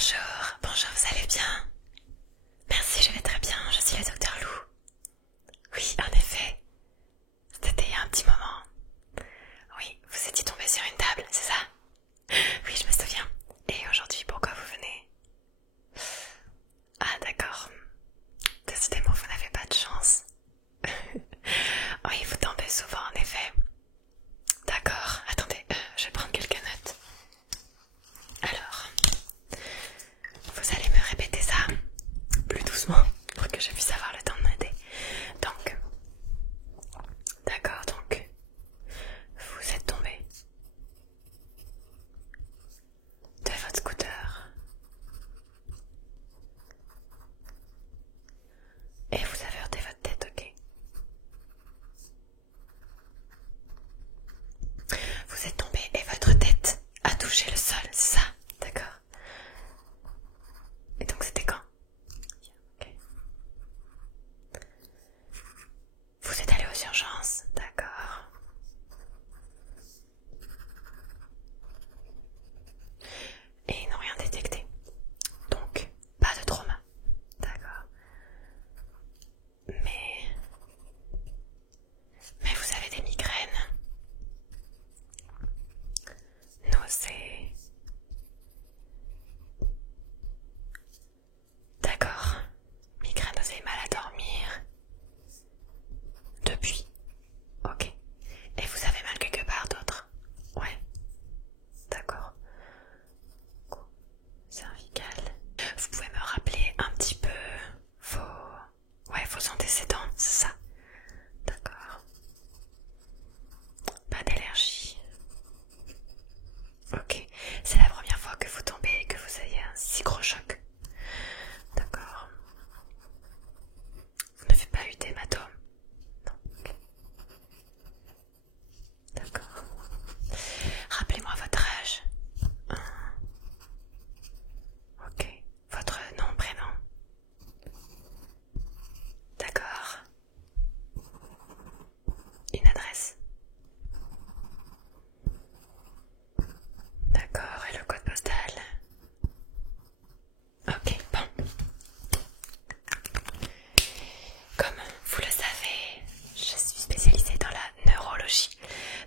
Bonjour, bonjour, vous allez bien? Merci, je vais très bien, je suis le docteur Lou. Oui, en effet, c'était il y a un petit moment. Oui, vous étiez tombé sur une table, c'est ça? Oui, je me souviens. Et aujourd'hui, pourquoi vous venez? Ah d'accord, décidément vous n'avez pas de chance. Oui, vous tombez souvent en effet. D'accord, attendez, je vais prendre quelques notes. Alors, vous allez me répéter ça plus doucement pour que je puisse avoir le temps de noter. Donc, d'accord, donc, vous êtes tombé de votre scooter et vous avez heurté votre tête, ok? Vous êtes tombé et votre tête a touché le sol, c'est ça? D'accord. Et donc c'était quand? Okay. Vous êtes allé aux urgences, d'accord. Et ils n'ont rien détecté. Donc, pas de trauma. D'accord. Mais vous avez des migraines, nausées. D'accord. Migraine, nausées, mal à dormir. Depuis. Ok. Et vous avez mal quelque part d'autre? Ouais. D'accord. Cervical. Vous pouvez me rappeler un petit peu vos antécédents, c'est ça? D'accord. Pas d'allergie. Ok. C'est la première fois que vous tombez et que vous avez un si gros choc. D'accord. Vous n'avez pas eu d'hématome? Non. Ok. D'accord. Rappelez-moi votre âge. Ok. Votre nom, prénom. D'accord. Une adresse. D'accord. Et le code postal. Ok, bon. Comme vous le savez, je suis spécialisée dans la neurologie.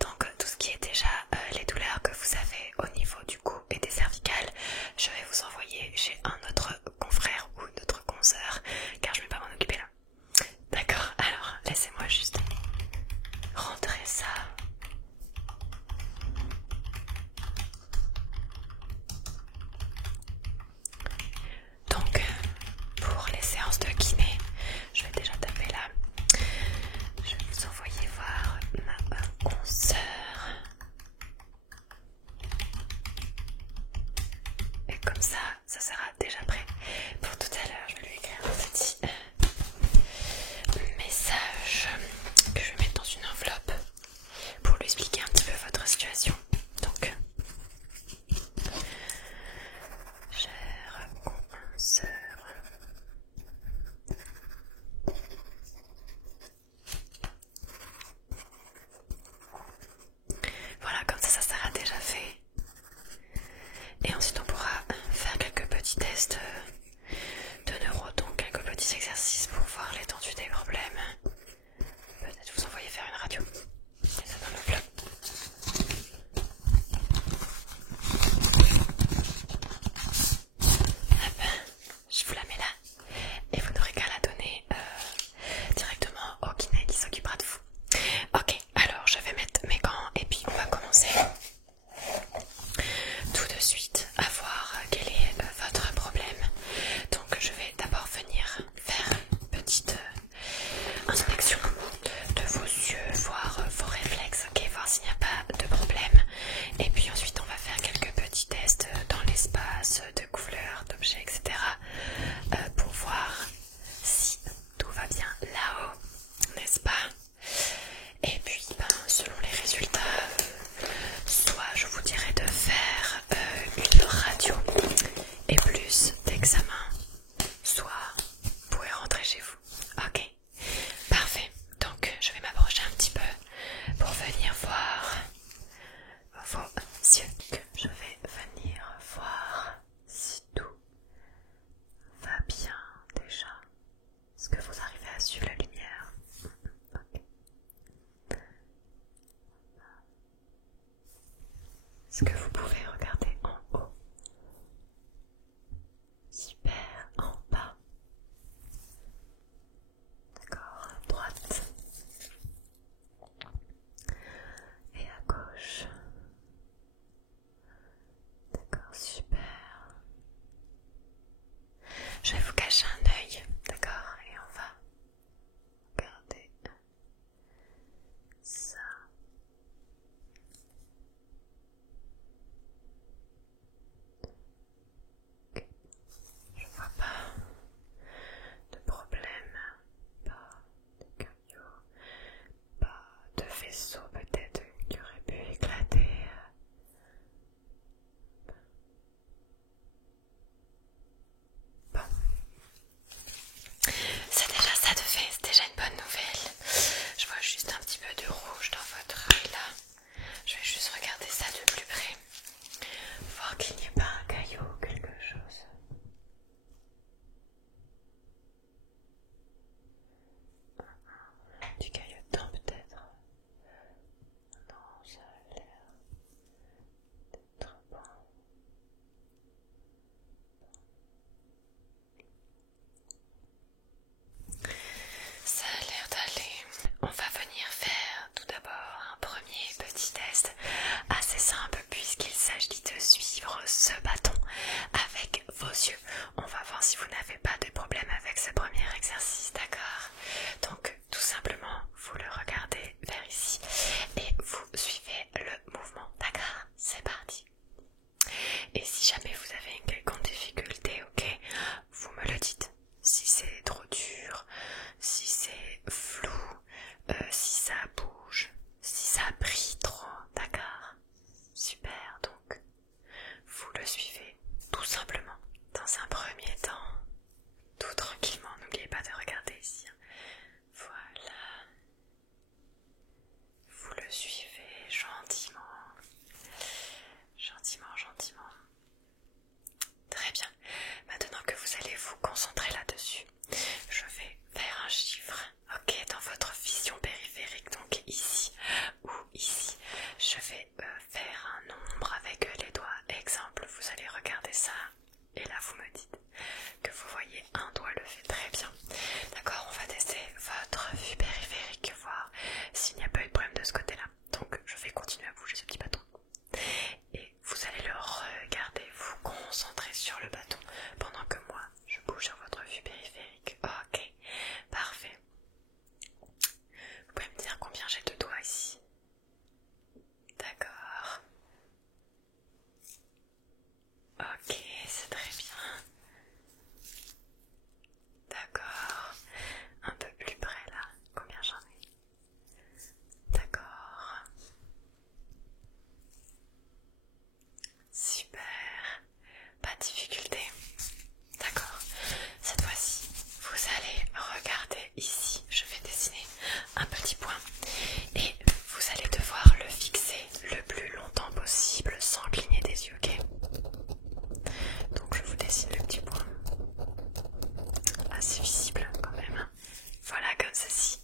Donc tout ce qui est déjà les douleurs que vous avez au niveau du cou et des cervicales, je vais vous envoyer chez un autre confrère ou notre consoeur, car je ne vais pas m'en occuper là. D'accord, alors laissez-moi juste rentrer ça. Donc, pour les séances de kiné, je vais déjà taper là. Je vais vous envoyer voir ma consoeur. Et comme ça sera déjà prêt pour tout à l'heure. Je vais lui écrire un petit message que je vais mettre dans une enveloppe pour lui expliquer un petit peu votre situation. Donc, chère consoeur, voilà, comme ça sera déjà fait. Et ensuite on pourra faire quelques petits tests vaisseau peut-être qui aurait pu éclater. Bon. C'est déjà ça de fait, c'est déjà une bonne nouvelle. Je vois juste un petit peu de rouge dans votre œil là. Je vais juste regarder ça de plus près. Voir qu'il n'y ait pas un caillou ou quelque chose. Du caillotant peut-être. Non, ça a l'air d'être bon. Ça a l'air d'aller. On va venir faire tout d'abord un premier petit test assez simple puisqu'il s'agit de suivre ce bâton avec vos yeux. On va voir si vous n'avez pas de problème avec ce premier exercice, d'accord? Donc tout simplement, vous le regardez vers ici et vous suivez le mouvement, d'accord? C'est parti. Et si jamais vous avez une quelconque difficulté, ok, vous me le dites. Si c'est trop dur, si c'est flou, si ça bouge, si ça brille trop, d'accord? Super, donc vous le suivez tout simplement. Dans un premier temps, tout tranquillement, n'oubliez pas de regarder ici. Voilà. Vous le suivez gentiment. Gentiment, gentiment. Très bien. Maintenant que vous allez vous concentrer là-dessus, je vais faire un chiffre, ok, dans votre vision périphérique, donc ici ou ici. Je vais faire un nombre avec les doigts. Exemple, vous allez regarder ça et là vous me dites que vous voyez un doigt levé. Très bien. D'accord, on va tester votre vue périphérique, voir s'il n'y a pas eu de problème de ce côté-là. Donc je vais continuer à bouger ce petit bâton. Et vous allez le regarder, vous concentrer sur le bâton pendant que moi je bouge sur votre vue périphérique. Ok, parfait. Vous pouvez me dire combien j'ai de doigts ici? D'accord. Ok, c'est très bien. D'accord. Un peu plus près là. Combien j'en ai? D'accord. Super. Pas de difficulté. D'accord. Cette fois-ci, vous allez regarder ici. Je vais dessiner un petit point. Et vous allez devoir le fixer le plus longtemps possible sans cligner des yeux, ok? Donc je vous dessine le petit point. Assez visible quand même. Voilà, comme ceci.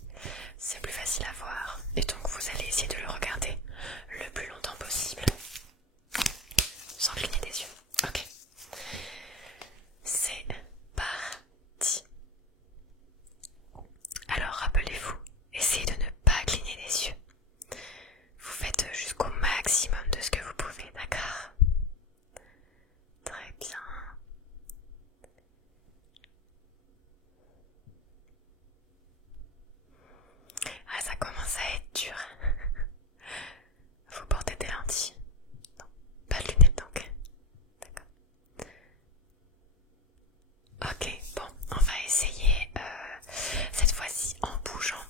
C'est plus facile à voir. Et donc vous allez essayer de le regarder le plus longtemps possible. Sans cligner des yeux. Ok. C'est parti. Alors rappelez-vous, essayez de ne pas cligner des yeux. Vous faites jusqu'au maximum de ce que vous pouvez, d'accord? Très bien. Ah, ça commence à être dur. Vous portez des lentilles? Non, pas de lunettes donc. D'accord. Ok, bon, on va essayer cette fois-ci en bougeant.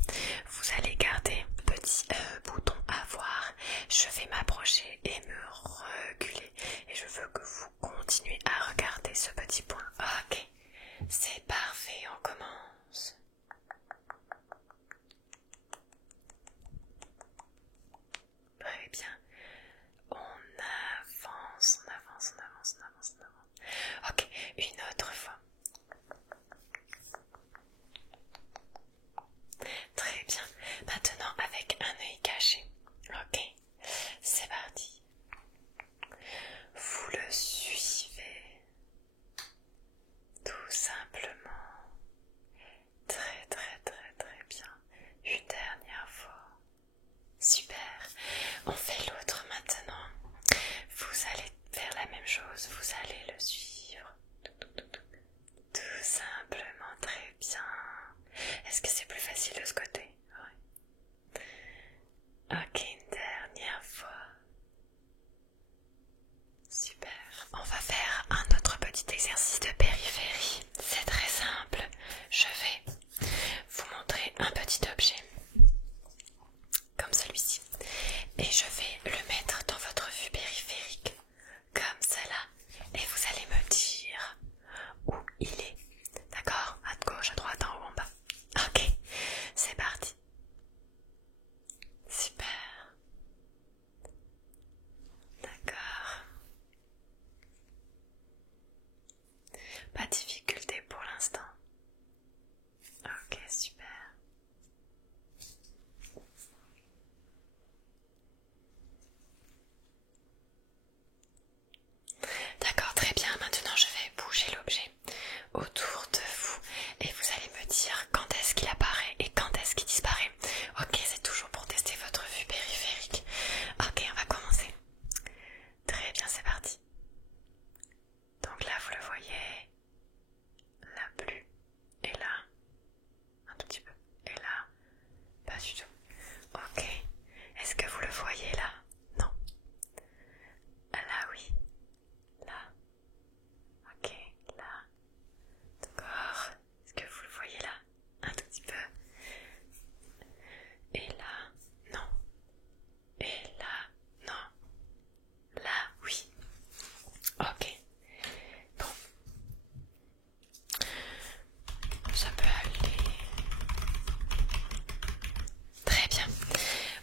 Vous allez garder le petit bouton à voir. Je vais m'approcher et me reculer. Et je veux que vous continuez à regarder ce petit point. Ok, c'est parfait, on commence. Très bien. On avance, on avance, on avance, on avance, on avance. Ok, une autre fois. Très bien. Maintenant avec un œil caché. Ok, c'est parti. Vous le suivez. Tout simplement. Très très très très bien. Une dernière fois. Super. On fait l'autre maintenant. Vous allez faire la même chose. Vous allez le suivre. Tout simplement. Très bien. Est-ce que c'est plus facile de ce côté? Oui. Ok, une dernière Pas de difficulté pour l'instant. Ok, super. D'accord, très bien. Maintenant, je vais bouger l'objet autour de vous et vous allez me dire quand est-ce qu'il apparaît et quand est-ce qu'il disparaît. Ok, c'est toujours pour tester votre vue périphérique. Ok, on va commencer. Très bien, c'est parti. Donc là, vous le voyez. Là, plus. Et là, un tout petit peu. Et là, pas du tout. Ok. Est-ce que vous le voyez là? Non. Là, oui. Là. Ok. Là. D'accord. Est-ce que vous le voyez là? Un tout petit peu. Et là, non. Et là, non. Là, oui. Ok. Bon. Ça peut aller. Très bien.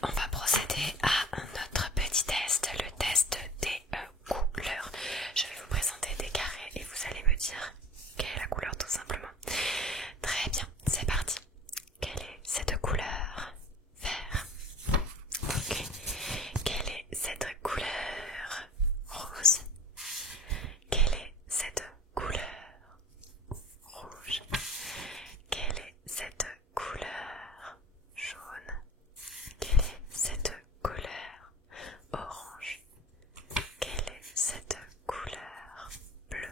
On va procéder à notre petit test, le test des couleurs. Je vais vous présenter des carrés et vous allez me dire quelle est la couleur tout simplement. Très bien, c'est parti. Quelle est cette couleur? Vert. Ok. Quelle est cette couleur? Rose. Quelle est cette couleur? Rouge. Quelle est cette couleur? Jaune. Quelle est cette couleur? Orange. Quelle est cette couleur? Bleu.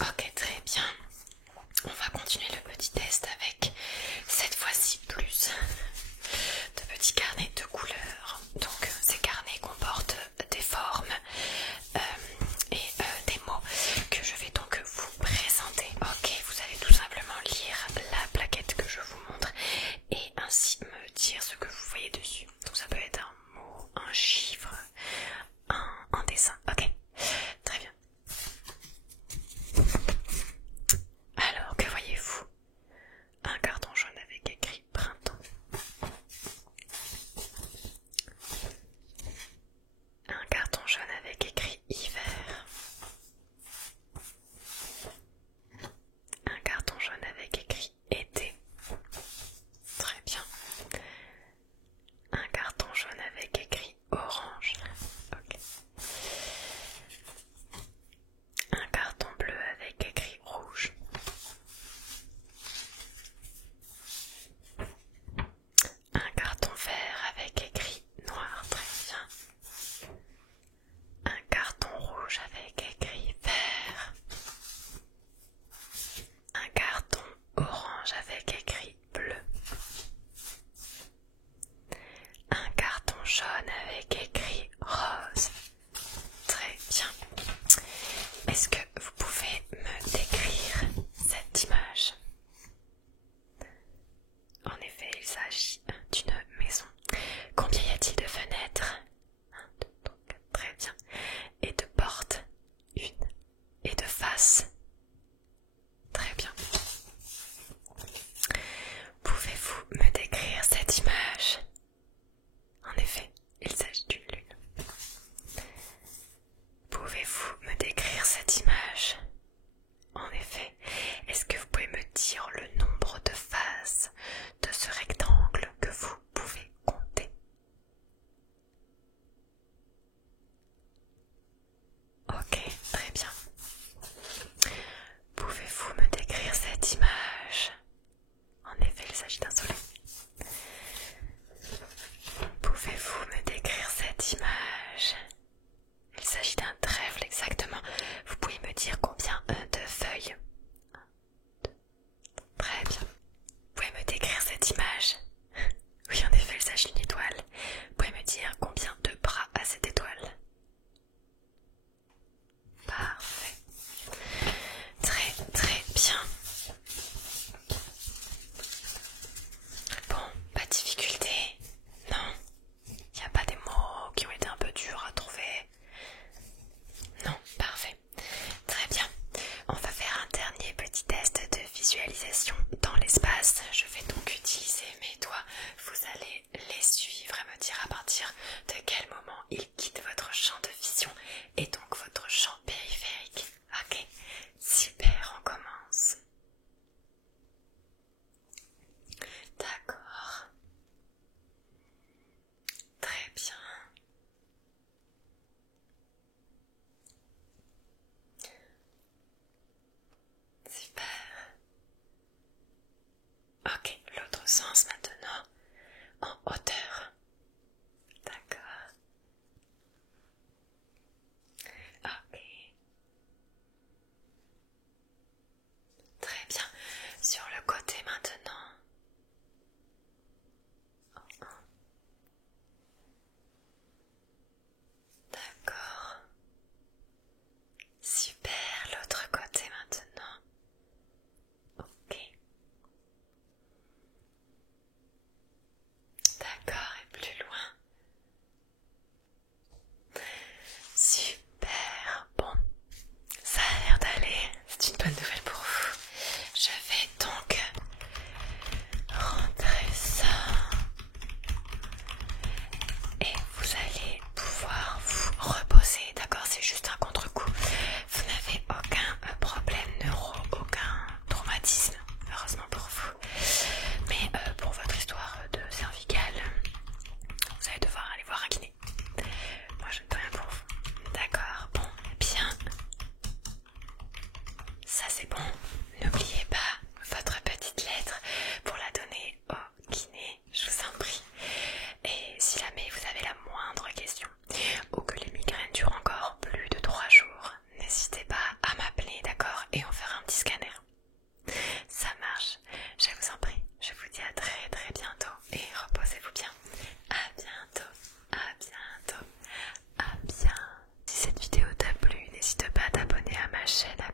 Ok, très bien. On va continuer le petit test avec cette fois-ci plus de petits carnets de couleurs. Donc ces carnets comportent des formes et des mots que je vais donc vous présenter. Ok, vous allez tout simplement lire la plaquette que je vous montre et ainsi me dire ce que vous voyez dessus. Donc ça peut être un mot, un chiffre, un dessin. Ok, très bien. Alors, que voyez-vous? Un carton jaune avec écrit printemps. Un carton jaune avec écrit hiver. Un carton jaune avec écrit été. Très bien. Un carton jaune avec écrit orange. Ok. Un carton bleu avec écrit rouge. Un carton vert avec écrit noir. Très bien. Un carton rouge avec écrit vert. Un carton orange avec écrit bleu. Un carton jaune avec écrit rose. Très bien. Est-ce que vous pouvez me décrire cette image? En effet, il s'agit d'une maison. Combien y a-t-il de fenêtres? 1, 2, 3, 4. Très bien. Et de portes? 1. Et de faces? Très bien. Pouvez-vous me décrire cette image? En effet, il s'agit d'une lune. Pouvez-vous me décrire cette image? En effet, est-ce que vous pouvez me dire le nombre de faces de ce rectangle que vous pouvez compter? Ok, très bien. Pouvez-vous me décrire cette image? En effet, il s'agit d'un soleil. Pouvez-vous me décrire cette image? Il s'agit d'un trèfle, exactement. Vous pouvez me dire combien de feuilles? 1, 2, très bien. Vous pouvez me décrire cette image? Oui, en effet, il s'agit d'une étoile. Vous pouvez me dire combien de bras a cette étoile? Parfait. Très très bien. Bon, pas de difficulté? Non? Il n'y a pas des mots qui ont été un peu durs à trouver? Non, parfait. Très bien. On va faire un dernier petit test de visualisation dans l'espace. Je vais donc utiliser mes doigts. Vous allez les suivre et me dire à partir de quel moment ils quittent votre champ de vision et donc votre champ périphérique. Ok, super. sens maintenant en hauteur. D'accord. Ok. Très bien. Sur le côté maintenant. D'accord. Super. L'autre côté maintenant. Ok. D'accord. Et plus loin. Super. Bon. Ça a l'air d'aller. C'est une bonne nouvelle pour vous. Je vais donc rentrer ça. Et vous allez pouvoir vous reposer, d'accord? C'est juste un contre-coup. Vous n'avez aucun problème neuro, aucun traumatisme, heureusement pour vous. Mais pour votre histoire de cervicale, vous allez devoir aller voir un kiné. Moi je ne peux rien pour vous. D'accord, bon, bien. Ça c'est bon. N'oubliez pas votre petite lettre pour la donner au kiné, je vous en prie. Et si jamais vous avez la moindre question ou que les migraines durent encore plus de 3 jours, n'hésitez pas à m'appeler, d'accord? Et on fera un petit scanner. Ça marche, je vous en prie. Je vous dis à très très bientôt et reposez-vous bien. À bientôt, à bientôt, à bien. Si cette vidéo t'a plu, n'hésite pas à t'abonner à ma chaîne à